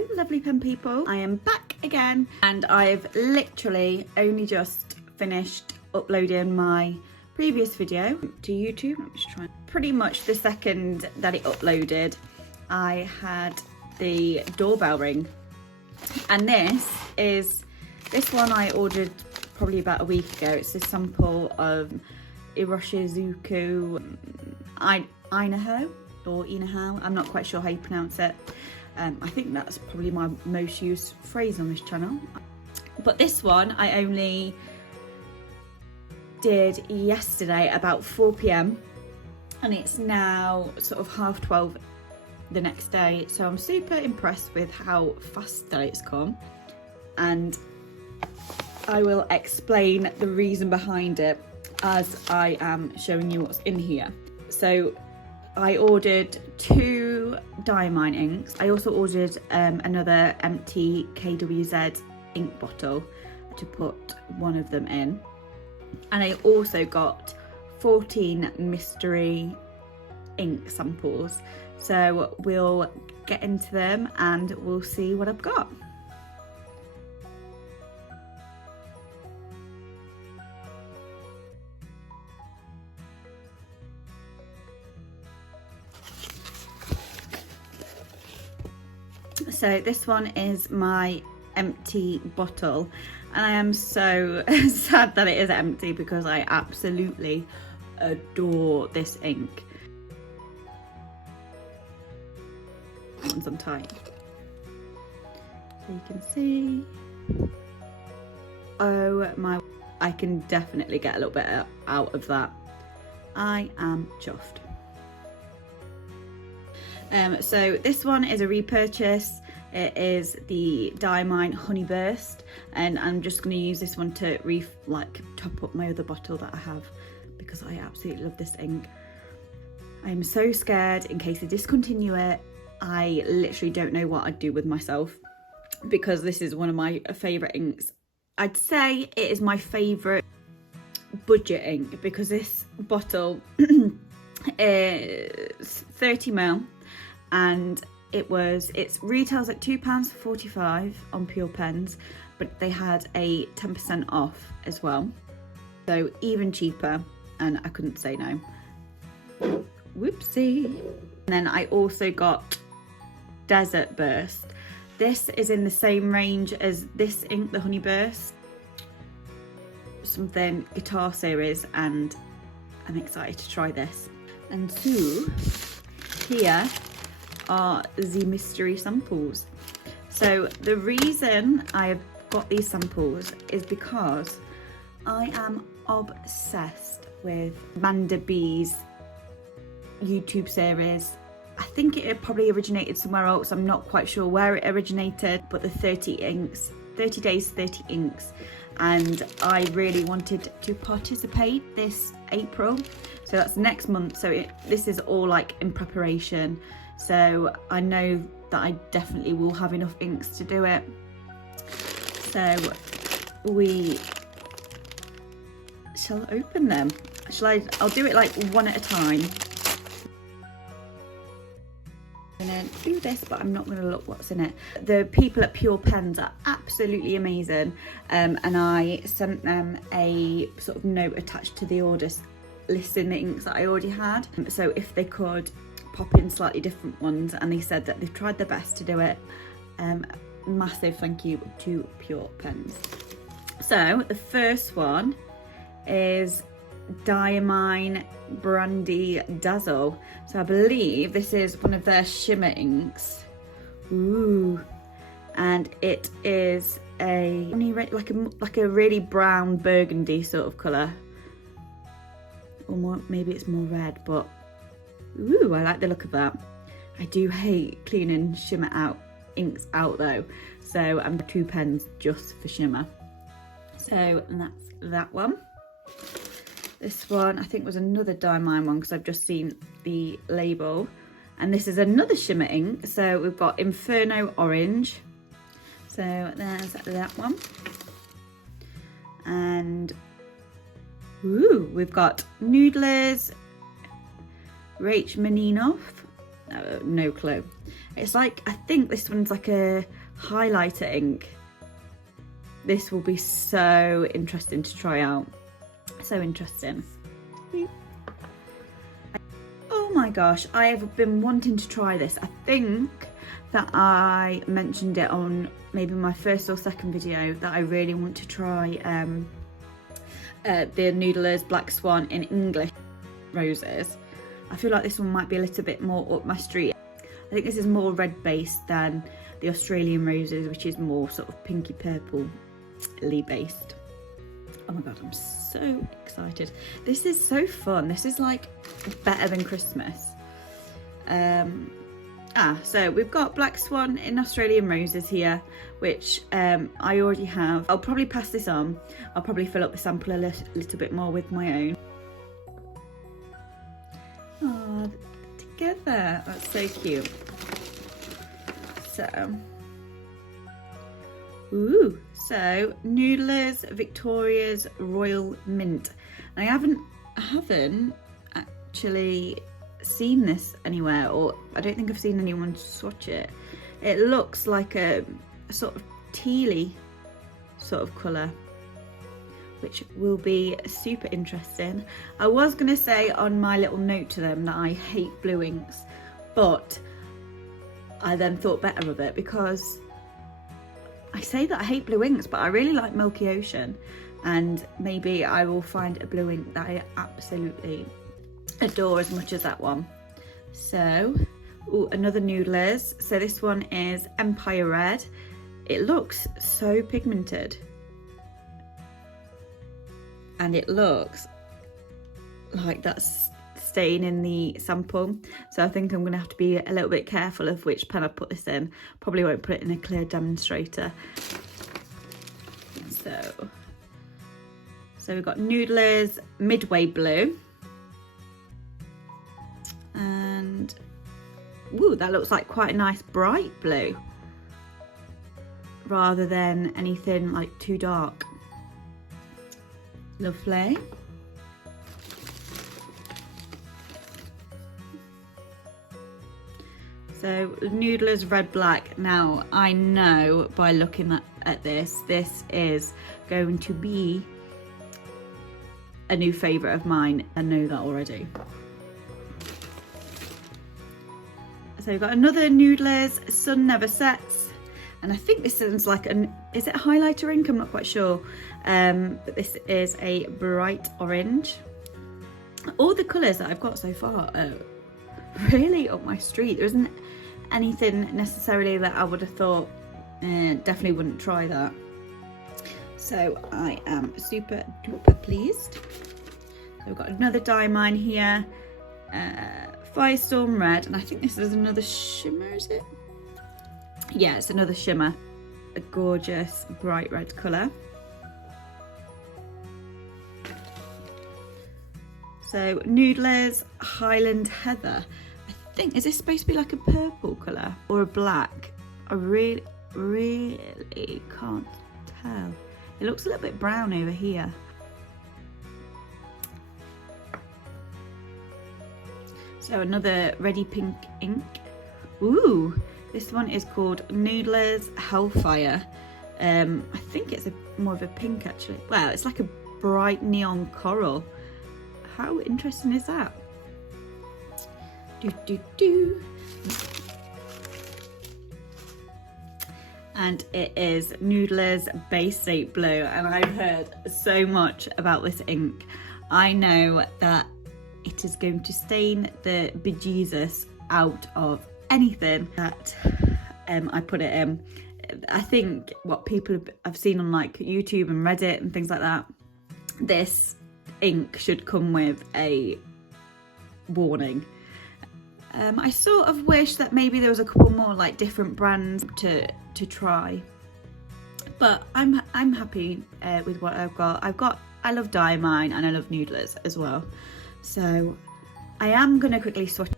Hello lovely pen people, I am back again and I've literally only just finished uploading my previous video to YouTube. I'm just trying. Pretty much the second that it uploaded I had the doorbell ring, and this one I ordered probably about a week ago. It's a sample of Iroshizuku Inaho or Inaho, I'm not quite sure how you pronounce it. I think that's probably my most used phrase on this channel. But this one I only did yesterday about 4 p.m. and it's now sort of 12:30 the next day. So I'm super impressed with how fast that it's come, and I will explain the reason behind it as I am showing you what's in here. So I ordered 2 Diamine inks. I also ordered another empty KWZ ink bottle to put one of them in. And I also got 14 mystery ink samples. So we'll get into them and we'll see what I've got. So this one is my empty bottle, and I am so sad that it is empty because I absolutely adore this ink. Once I'm tight, so you can see. Oh my, I can definitely get a little bit out of that. I am chuffed. So this one is a repurchase. It is the Diamine Honey Burst, and I'm just going to use this one to top up my other bottle that I have because I absolutely love this ink. I am so scared in case they discontinue it. I literally don't know what I'd do with myself because this is one of my favourite inks. I'd say it is my favourite budget ink because this bottle is 30ml. And it retails at £2.45 on Pure Pens, but they had a 10% off as well, so even cheaper, and I couldn't say no. Whoopsie. And then I also got Desert Burst. This is in the same range as this ink, the Honey Burst, something guitar series, and I'm excited to try this. And so here are the mystery samples. So the reason I've got these samples is because I am obsessed with Amanda B's YouTube series. I think it probably originated somewhere else. I'm not quite sure where it originated, but the 30 days 30 inks, and I really wanted to participate this April, so that's next month. So this is all like in preparation. So I know that I definitely will have enough inks to do it. So we shall open them. I'll do it like one at a time. I'm gonna do this, but I'm not gonna look what's in it. The people at Pure Pens are absolutely amazing, and I sent them a sort of note attached to the order listing the inks that I already had. So if they could pop in slightly different ones, and they said that they've tried their best to do it. Massive thank you to Pure Pens. So the first one is Diamine Brandy Dazzle. So I believe this is one of their shimmer inks. Ooh, and it is like a really brown burgundy sort of colour, or more, maybe it's more red, but ooh, I like the look of that. I do hate cleaning shimmer inks out though, so I'm 2 pens just for shimmer. So, and that's that one. This one I think was another Diamine one because I've just seen the label, and this is another shimmer ink. So we've got Inferno Orange, so there's that one, and ooh, we've got Noodlers Rachmaninoff, no clue. It's like, I think this one's like a highlighter ink. This will be so interesting to try out. So interesting. Oh my gosh, I have been wanting to try this. I think that I mentioned it on maybe my first or second video that I really want to try the Noodlers Black Swan in English roses. I feel like this one might be a little bit more up my street. I think this is more red based than the Australian roses, which is more sort of pinky purple-y based. Oh my god, I'm so excited. This is so fun. This is like better than Christmas. So we've got Black Swan in Australian roses here, which I already have. I'll probably pass this on. I'll probably fill up the sample a little bit more with my own. Oh, together. That's so cute. So, so Noodlers Victoria's Royal Mint. I haven't actually seen this anywhere, or I don't think I've seen anyone swatch it. It looks like a sort of tealy sort of colour, which will be super interesting. I was going to say on my little note to them that I hate blue inks, but I then thought better of it, because I say that I hate blue inks, but I really like Milky Ocean, and maybe I will find a blue ink that I absolutely adore as much as that one. So, another Noodlers. So this one is Empire Red. It looks so pigmented, and it looks like that's staying in the sample. So I think I'm going to have to be a little bit careful of which pen I put this in. Probably won't put it in a clear demonstrator. So we've got Noodlers Midway Blue. And, that looks like quite a nice bright blue, rather than anything like too dark. Lovely. So Noodlers Red Black. Now I know by looking at this is going to be a new favourite of mine. I know that already. So we've got another Noodlers Sun Never Sets, and I think this is like is it a highlighter ink? I'm not quite sure, but this is a bright orange. All the colours that I've got so far are really up my street. There isn't anything necessarily that I would have thought definitely wouldn't try that. So I am super duper pleased. So we've got another diamine here. Firestorm Red, and I think this is another shimmer, is it? Yeah, it's another shimmer. A gorgeous bright red colour. So Noodlers Highland Heather. I think, is this supposed to be like a purple colour or a black? I really can't tell. It looks a little bit brown over here. So another Ready Pink ink. This one is called Noodlers Hellfire. I think it's more of a pink actually. Well, it's like a bright neon coral. How interesting is that? And it is Noodlers Bay State Blue, and I've heard so much about this ink. I know that it is going to stain the bejesus out of anything that I put it in. I think what people have seen on like YouTube and Reddit and things like that, this ink should come with a warning. I sort of wish that maybe there was a couple more like different brands to try, but I'm happy with what I've got. I love Diamine and I love Noodlers as well. So I am going to quickly swatch.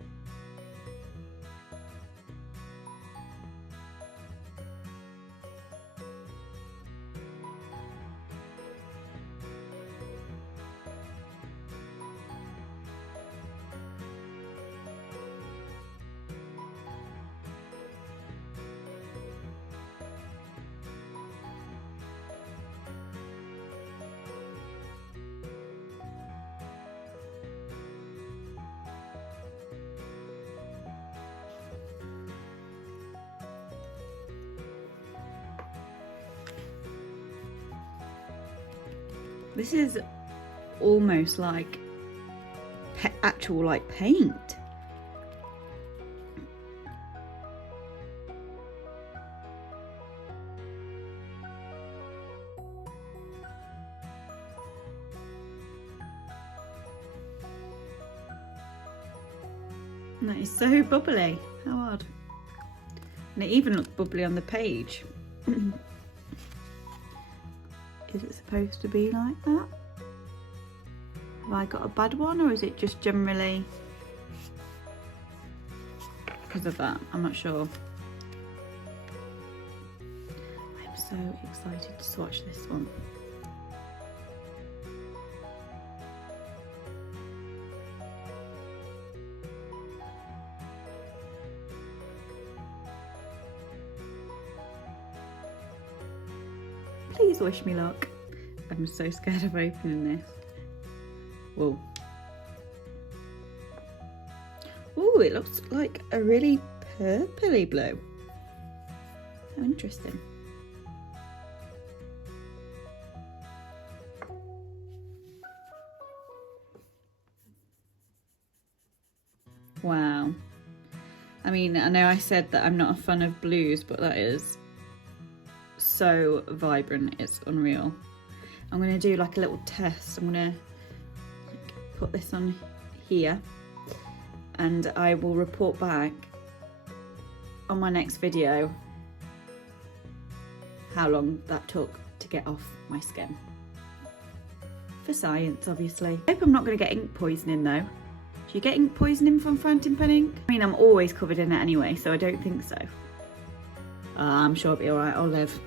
This is almost like actual like paint. That is so bubbly. How odd. And it even looks bubbly on the page. Is it supposed to be like that? Have I got a bad one, or is it just generally because of that? I'm not sure. I'm so excited to swatch this one. Please wish me luck. I'm so scared of opening this. Whoa. Oh, it looks like a really purpley blue. How interesting. Wow. I mean, I know I said that I'm not a fan of blues, but that is so vibrant, it's unreal. I'm going to do like a little test. I'm going to put this on here and I will report back on my next video how long that took to get off my skin. For science, obviously. I hope I'm not going to get ink poisoning though. Do you get ink poisoning from fountain pen ink? I mean, I'm always covered in it anyway, so I don't think so. I'm sure it'll be alright, I'll live.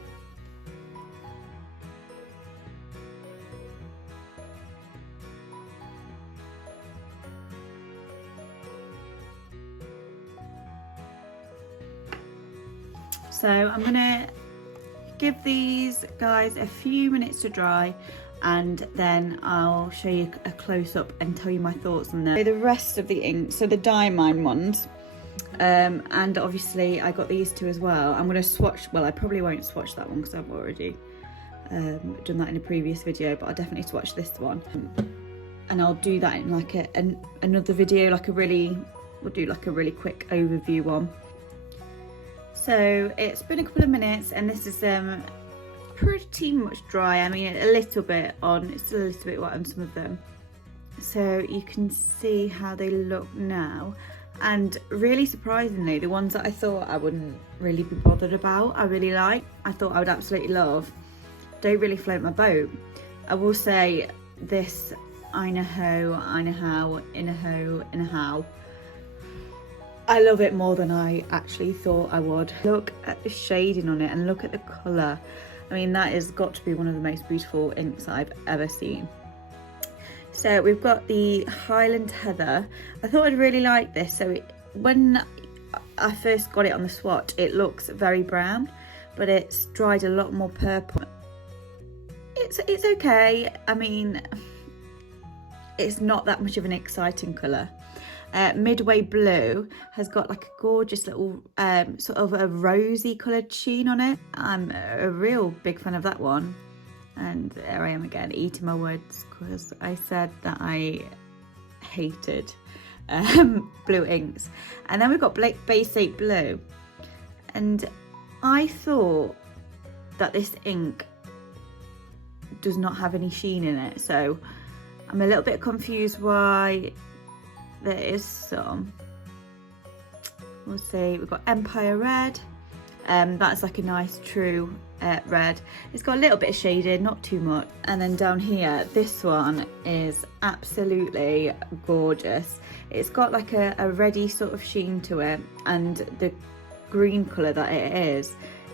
So I'm gonna give these guys a few minutes to dry and then I'll show you a close-up and tell you my thoughts on them. So the rest of the ink, so the Diamine ones, and obviously I got these two as well. I'm gonna swatch, well I probably won't swatch that one because I've already done that in a previous video, but I'll definitely swatch this one. And I'll do that in like another video, like we'll do like a really quick overview one. So it's been a couple of minutes and this is pretty much dry. I mean, a little bit on, it's still a little bit wet on some of them. So you can see how they look now. And really surprisingly, the ones that I thought I wouldn't really be bothered about, I really like. I thought I would absolutely love. Don't really float my boat. I will say this Idaho, I love it more than I actually thought I would. Look at the shading on it and look at the colour. I mean, that has got to be one of the most beautiful inks I've ever seen. So we've got the Highland Heather. I thought I'd really like this. So when I first got it on the swatch, it looks very brown, but it's dried a lot more purple. It's okay. I mean, it's not that much of an exciting colour. Midway Blue has got like a gorgeous little sort of a rosy coloured sheen on it. I'm a real big fan of that one. And there I am again, eating my words, because I said that I hated blue inks. And then we've got Base 8 Blue. And I thought that this ink does not have any sheen in it. So I'm a little bit confused why there is some. We'll see. We've got Empire Red. That's like a nice true red. It's got a little bit of shading, not too much. And then down here, this one is absolutely gorgeous. It's got like a reddy sort of sheen to it, and the green colour that it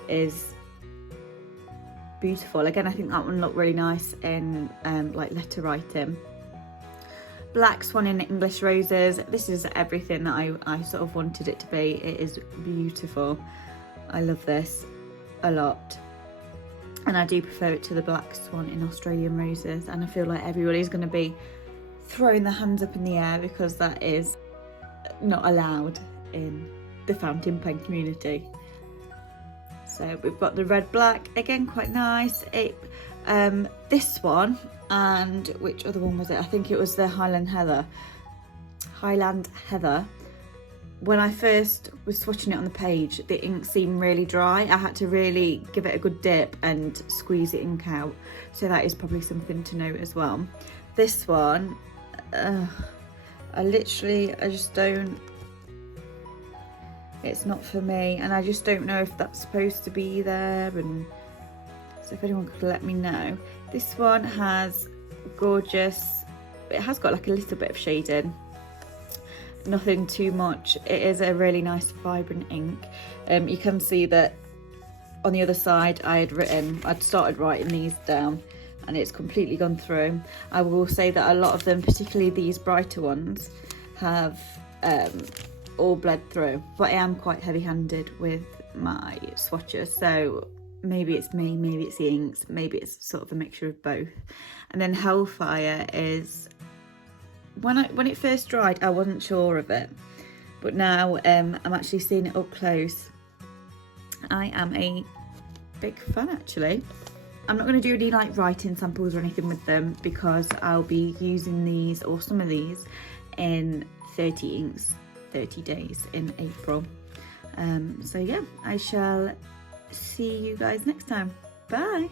is beautiful. Again, I think that one looked really nice in like letter writing. Black Swan in English Roses. This is everything that I sort of wanted it to be. It is beautiful. I love this a lot. And I do prefer it to the Black Swan in Australian Roses. And I feel like everybody's going to be throwing their hands up in the air because that is not allowed in the fountain pen community. So we've got the Red Black, again quite nice. This one, and which other one was it? I think it was the Highland Heather. When I first was swatching it on the page, the ink seemed really dry. I had to really give it a good dip and squeeze the ink out. So that is probably something to note as well. This one, I just don't, it's not for me. And I just don't know if that's supposed to be there. And so if anyone could let me know. This one has gorgeous, it has got like a little bit of shading. Nothing too much. It is a really nice vibrant ink. You can see that on the other side I'd started writing these down and it's completely gone through. I will say that a lot of them, particularly these brighter ones, have all bled through, but I am quite heavy-handed with my swatches, so maybe it's me, maybe it's the inks, maybe it's sort of a mixture of both. And then Hellfire is, when it first dried, I wasn't sure of it, but now I'm actually seeing it up close. I am a big fan, actually. I'm not going to do any like writing samples or anything with them because I'll be using these, or some of these, in 30 inks, 30 days in April. So yeah, I shall see you guys next time. Bye.